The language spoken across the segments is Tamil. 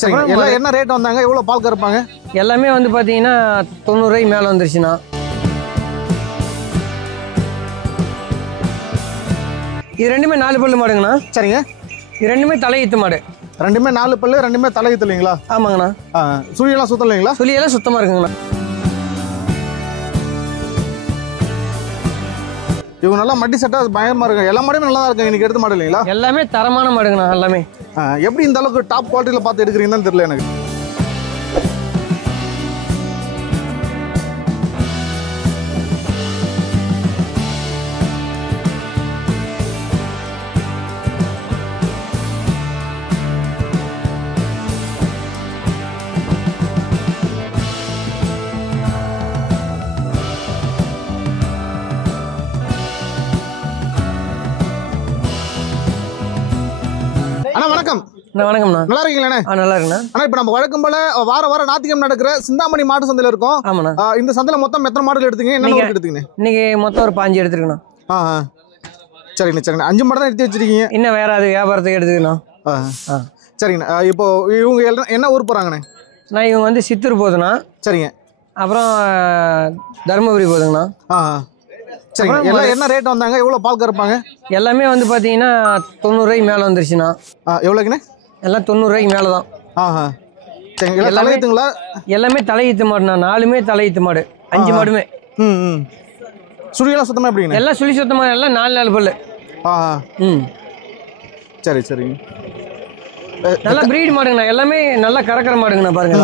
சரிங்க. எல்லாம் என்ன ரேட் வந்தாங்க? எவ்வளவு பால் கறப்பாங்க? எல்லாமே வந்து பாத்தீங்கன்னா 90 ரூபாய்க்கு மேல வந்துருச்சுண்ணா. இது ரெண்டுமே 4 பல்லு மாடுங்கண்ணா. சரிங்க. இது ரெண்டுமே தலையீத்து மாடு. ரெண்டுமே 4 பல்லு, ரெண்டுமே தலையீத்து இல்லைங்களா? ஆமாங்கண்ணா. சுழியெல்லாம் சுத்தம் இல்லைங்களா? சுழியெல்லாம் சுத்தமா இருக்குங்கண்ணா. இவங்க நல்லா மட்டி செட்டா பயங்கரமா இருக்கு. எல்லா மாடுமே நல்லா தான் இருக்கு. இன்னைக்கு எடுத்த மாடு இல்லைங்களா? எல்லாமே தரமான மாடுங்கண்ணா. எல்லாமே எப்படி இந்த அளவுக்கு டாப் குவாலிட்டியில பார்த்து எடுக்கிறீங்கன்னு தெரியல எனக்கு. அண்ணா வணக்கம். வணக்கம்ண்ணா. நல்லா இருக்கீங்களா? நல்லா இருக்குண்ணா. ஆனா இப்ப நம்ம வழக்கம் போல வார ஞாயிற்றுக்கிழமை நடக்கிற சிந்தாமணி மாடு சந்தையில இருக்கோம். ஆமாண்ணா. இந்த சந்தையில மொத்தம் எத்தனை மாடுகள் எடுத்தீங்க? என்ன எடுத்தீங்க? இன்னைக்கு மொத்தம் ஒரு 5 எடுத்துருக்கணும். சரிங்க சரிங்க. 5 மாடு தான் எடுத்து வச்சிருக்கீங்க. இன்னும் வேற அது வியாபாரத்துக்கு எடுத்துக்கணும். சரிங்கண்ணா. இப்போ இவங்க என்ன ஊர் போறாங்கண்ணே? நான் இவங்க வந்து சித்தூர் போகுதுண்ணா. சரிங்க. அப்புறம் தருமபுரி போகுதுங்கண்ணா. சரிங்க. எல்லாம் என்ன ரேட் வந்தாங்க? எவ்வளவு பால் கறப்பாங்க? எல்லாமே வந்து பாத்தீங்கன்னா 90 ரூபாய்க்கு மேல வந்துருச்சுண்ணா. எவ்வளோக்குண்ணே? எல்லாம் 90 ரூபாய்க்கு மேல தான். சரிங்க. தலையீத்துங்களா? எல்லாமே தலையீத்து மாடுண்ணா. 4மே தலையீத்து மாடு. 5 மாடுமே. சுழியெல்லாம் சுத்தமா எப்படிங்க? எல்லாம் சுழி சுத்தமா. எல்லாம் 4 பல்லு. சரி சரிங்க. நல்லா பிரீட் மாடுங்கண்ணா. எல்லாமே நல்லா கறக்கிற மாடுங்கண்ணா. பாருங்க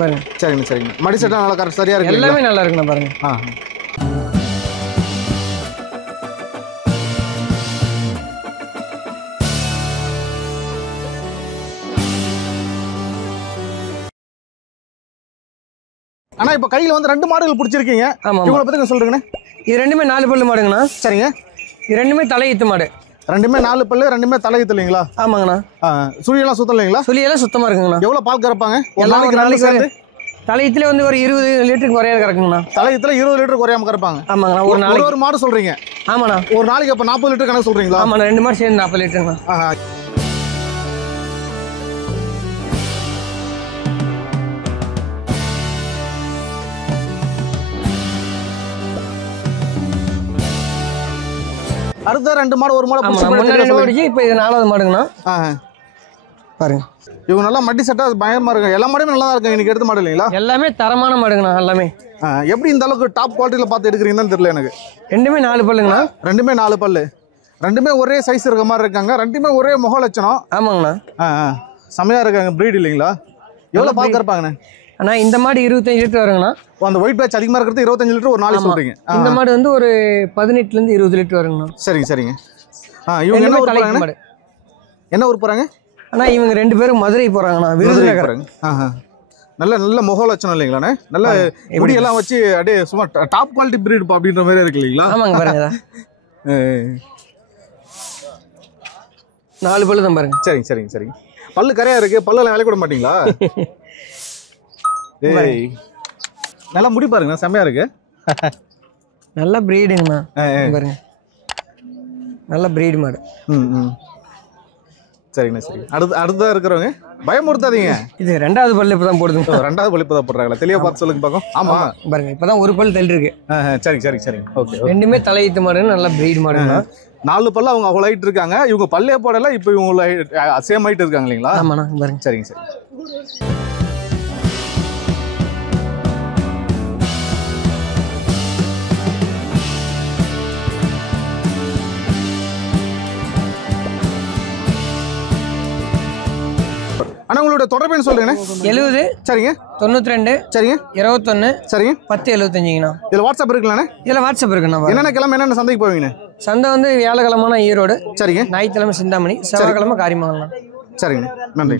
பாருங்க. சரிங்க சரிங்க. மடி செட்டா நல்லா கரெக்ட் சரியா இருக்கு. எல்லாமே நல்லா இருக்குண்ணா. பாருங்க. ஆனா இப்ப கையில வந்து 2 மாடுகள் பிடிச்சிருக்கீங்க. இவங்களை பத்தி சொல்றீங்கண்ணே. இது ரெண்டுமே 4 பல்லு மாடுங்கண்ணா. சரிங்க. இது ரெண்டுமே தலையீத்து மாடு. ரெண்டுமே 4 பல்லு, ரெண்டுமே தலையீத்து இல்லைங்களா? ஆமாங்கண்ணா. சுழியெல்லாம் சுத்தம் இல்லைங்களா? சுழியெல்லாம் சுத்தமா இருக்குங்கண்ணா. எவ்வளவு பால் கறப்பாங்க? நாளைக்கு தலையீத்துல வந்து ஒரு 20 லிட்டருக்கு குறையாத கறக்குங்கண்ணா. தலையீத்துல 20 லிட்டர் குறையாம கறப்பாங்க. ஆமாங்கண்ணா. ஒரு நாளைக்கு ஒரு மாடு சொல்றீங்க? ஆமாண்ணா. ஒரு நாளைக்கு அப்ப 40 லிட்டர் கணக்கு சொல்றீங்களா? ஆமாண்ணா. 2 மாடு சேர்ந்து 40 லிட்டருங்கண்ணா. அடுத்த 2 மாடு, ஒரு மாடு பிடிச்சி இப்போ இது 4வது மாடுங்கண்ணா. பாருங்க. இவங்க நல்லா மட்டி செட்டா பயங்கரமா இருக்கு. எல்லா மாடுமே நல்லா தான் இருக்கு. இன்னைக்கு எடுத்த மாடு இல்லைங்களா? எல்லாமே தரமான மாடுங்கண்ணா. எல்லாமே எப்படி இந்த அளவுக்கு டாப் குவாலிட்டியில பார்த்து எடுக்கிறீங்கன்னு தெரியல எனக்கு. ரெண்டுமே 4 பல்லுங்கண்ணா. ரெண்டுமே 4 பல்லு. ரெண்டுமே ஒரே சைஸ் இருக்க மாதிரி இருக்காங்க. ரெண்டுமே ஒரே முக லட்சணம். ஆமாங்கண்ணா. செமையா இருக்காங்க. பிரீட் இல்லைங்களா? எவ்வளவு பால் கறப்பாங்கண்ணே? அண்ணா இந்த மாடு 25 லிட்டர் வருங்கண்ணா. அந்த ஒயிட் பேட்ச் அதிகமா இருக்கிறது 25 லிட்டர் ஒரு நாளைக்கு சொல்றீங்க. இந்த மாடு வந்து ஒரு 18 ல இருந்து 20 லிட்டர் வருங்கண்ணா. சரிங்க சரிங்க. இவங்க என்ன ஊர் போறாங்க? என்ன ஊர் போறாங்க? அண்ணா இவங்க 2 பேரும் மதுரை போறாங்கண்ணா. விருதுநகர். நல்ல நல்ல முக லட்சணம் இல்லைங்களாண்ணே? நல்ல முடி எல்லாம் வச்சு அப்படியே சும்மா டாப் குவாலிட்டி பிரீட் அப்படின்ற மாதிரி இருக்கு இல்லைங்களா? ஆமாங்க. பாருங்க 4 பல்லு தான் பாருங்க. சரிங்க சரிங்க சரிங்க. பல்லு கரையா இருக்கு. பல்லெல்லாம் விலை கூட மாட்டீங்களா? நல்லா முடி பாருங்க. செம்மையா இருக்கு. நல்ல பிரீடுங்கண்ணா. பாருங்க. நல்ல பிரீடு மாடு. சரிங்கண்ணா சரி. அடுத்ததா இருக்கிறவங்க பயமுறுத்தாதீங்க. இது 2வது பல்லு இப்பதான் போடுதுங்க. 2வது பல்லு இப்பதான் போடுறாங்களா? தெளிவா பார்த்து சொல்லுங்க பாக்கும். ஆமா பாருங்க. இப்பதான் ஒரு பல்லு தள்ளி இருக்கு. சரிங்க சரிங்க சரிங்க. ஓகே. ரெண்டுமே தலையீத்து மாடு. நல்ல பிரீடு மாடுங்கண்ணா. 4 பல்லு அவங்க அவ்வளோ ஹைட் இருக்காங்க. இவங்க பல்லே போடல. இப்போ இவங்க சேம் ஹைட் இருக்காங்க இல்லைங்களா? ஆமாண்ணா. பாருங்க. சரிங்க சரி. அண்ணா உங்களோட தொடர்பு என்ன சொல்லுங்க? 70 சரிங்க. 92 சரிங்க. 21 சரிங்க. 1075ங்கண்ணா. இதுல வாட்ஸ்அப் இருக்குல்லண்ணே? இதுல வாட்ஸ்அப் இருக்குண்ணா. என்னென்ன கிழமை என்னென்ன சந்தைக்கு போவீங்கண்ணே? சந்தை வந்து வியாழக்கிழமை ஈரோடு. சரிங்க. ஞாயிற்றுக்கிழமை சிந்தாமணி. செவ்வாய்க்கிழமை காரியமங்கலம். சரிங்க. நன்றி.